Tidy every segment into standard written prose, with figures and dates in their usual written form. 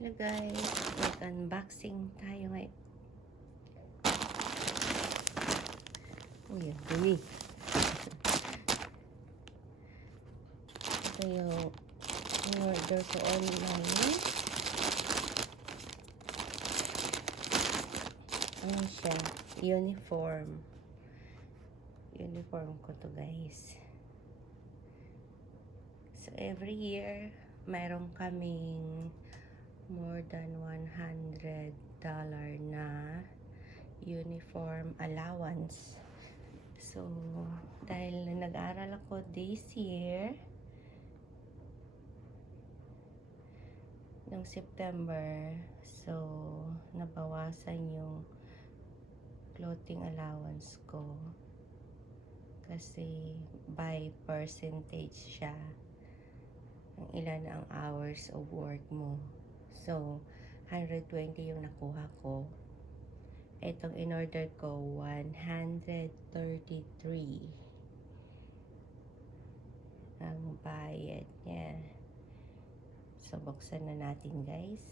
Hello guys, mag-unboxing tayo ngayon. Uy, ang dumi. Ito yung in-order ko online. Ano siya? Uniform. Uniform ko to guys. So every year, mayroon kaming more than $100 na uniform allowance. So, dahil nag-aral ako this year, noong September, so, nabawasan yung clothing allowance ko. Kasi, by percentage siya. Ang ilan ang hours of work mo. So, 120 yung nakuha ko. Itong in-order ko, 133 ang bayad niya. So, buksan na natin guys.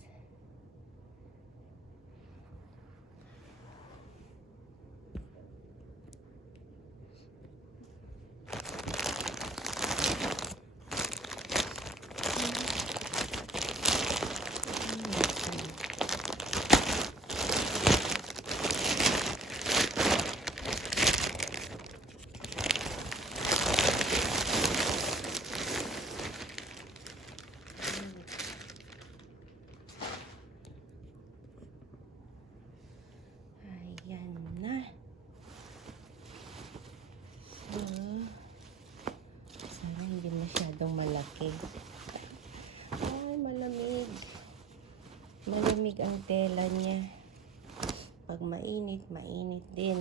Ayan na. Sana hindi masyadong malaki. Ay, malamig. Malamig ang tela niya. Pag mainit, mainit din.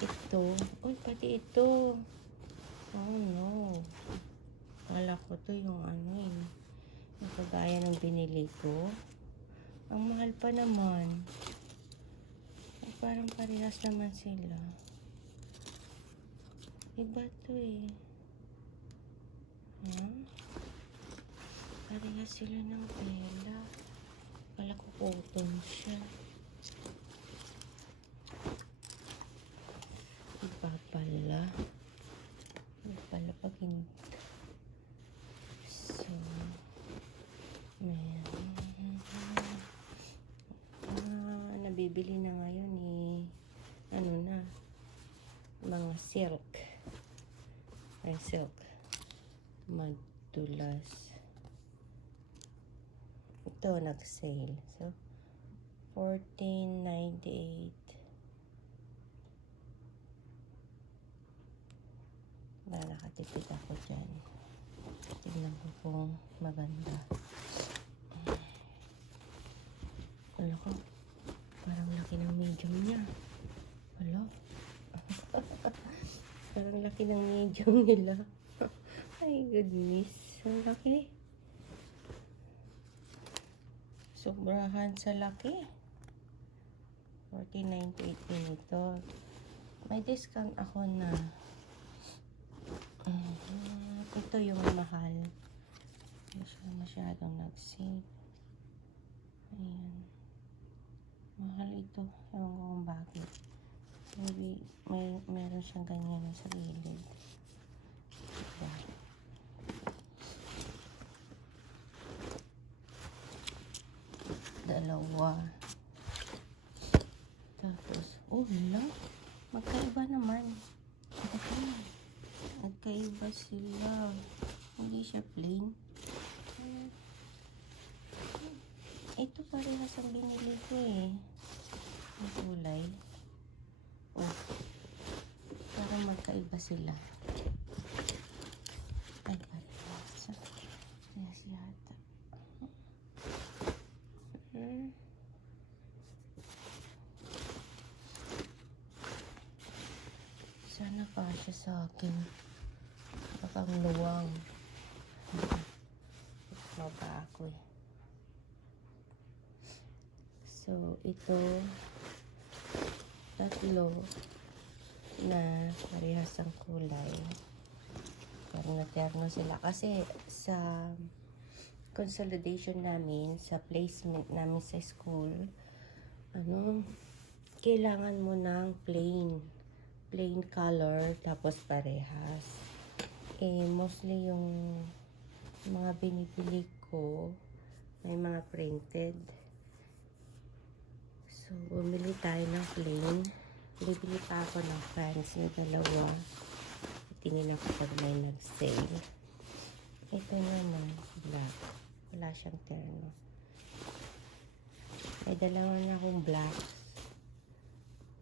Ito. Uy, pati ito. Oh no. Kala ko to yung ano eh. Yung kagaya ng binili ko. Ang mahal pa naman. Ay, parang parehas naman sila. Iba to eh. Parehas sila ng tela. Kala ko cotton siya. Iba pala. Iba pala pag hindi. So, nabibili na ngayon eh. Ano na? Mga silk. Ay, silk. Madulas. Ito, nag-sale. So, $14.98. Nakatipid ako dyan. Tignan ko kung maganda. Wala ko. Parang laki ng medium niya. Wala. Parang laki ng medium nila. Ay, goodness. Ang laki. Sobrahan sa laki. $14.98 din ito. May discount ako na. Ito yung mahal. Hindi siya masyadong nag-sale. Ayan. Mahal ito. Ewan ko kung bakit. Maybe meron siyang ganyan sa gilid. Diba? Dalawa. Tapos, oh, wala. Magkaiba naman. Magkaiba sila. Hindi siya plain. Ito parehas ang binili ko eh. Ang kulay. Oh. Parang magkaiba sila. Ay, parehas. Parehas yata. Sana kasya sa akin. Bakang luwang. Maba ako eh. So, ito tatlo na parehas ang kulay. Parang na-terno sila. Kasi sa consolidation namin sa placement namin sa school, kailangan mo ng plain color, tapos parehas. Mostly yung mga binibili ko, may mga printed. So, bumili tayo ng plain. Bibili pa ako ng pants, yung dalawa. Tingnan ako pag may nag-sale. Ito naman, black. Wala siyang terno. May dalawa na akong black.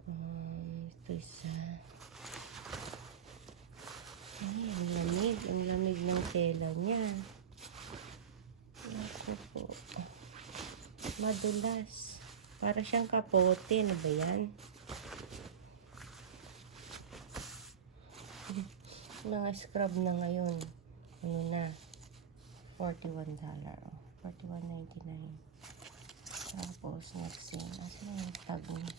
Ito isa. Ay, ang lamig. Ang lamig ng tela niya. Ito po. Madulas. Para siyang kapote. Ano ba yan? Mga scrub na ngayon. Ano na? $41. $41.99. Tapos, nag-sale. Asan yung tag niya?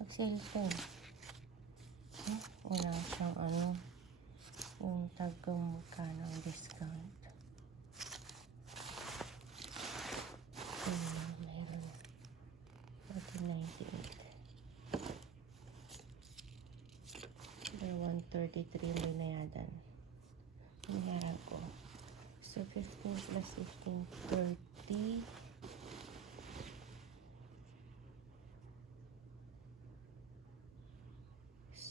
Nag-sale ito. Wala siyang yung tag kung magkano ang discount. Mayroon. $14.98. 133 yung binayadan. Binayaran ko. So, 15 plus 15, 30.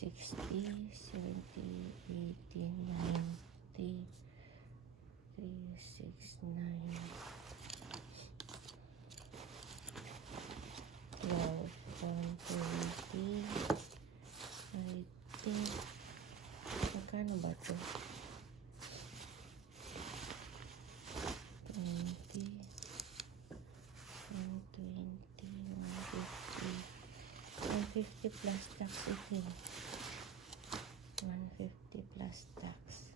60, 70, 80, 90, 369, 12, 120, 30. Magkano ba ito? 20, 120, 150, 150 plus tax ito. 150 plus tax.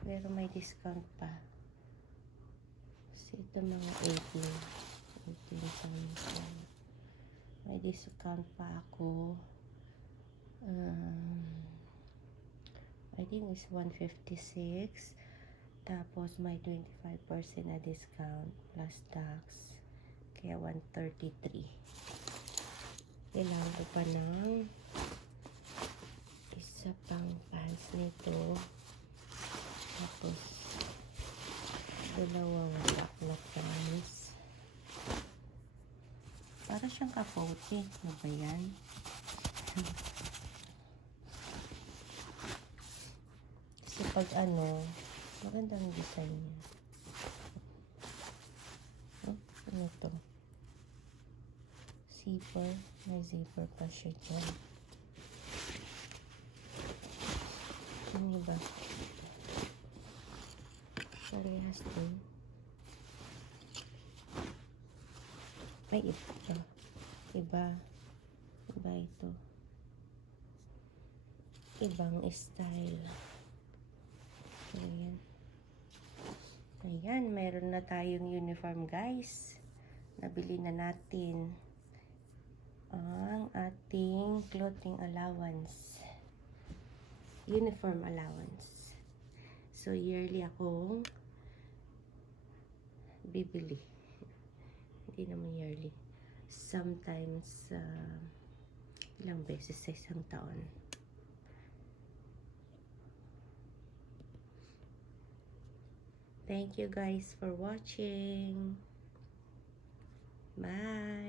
Pero may discount pa. Kasi ito mga 18. 18 may discount pa ako. I think it's 156. Tapos may 25% na discount plus tax. Kaya 133. Kailangan ko pa ng isa pang pants nito. Tapos dalawang black na pants. Para siyang kapote. Ano ba yan? Kasi pag magandang design niya. Ano to? Zipper. May zipper pa siya dyan. Ano ba? Parehas din. Ay, iba ito. Ibang style. Ayan, mayroon na tayong uniform, guys. Nabili na natin ang ating clothing allowance. Uniform allowance. So, yearly akong bibili. Hindi naman yearly. Sometimes, ilang beses sa isang taon. Thank you guys for watching. Bye!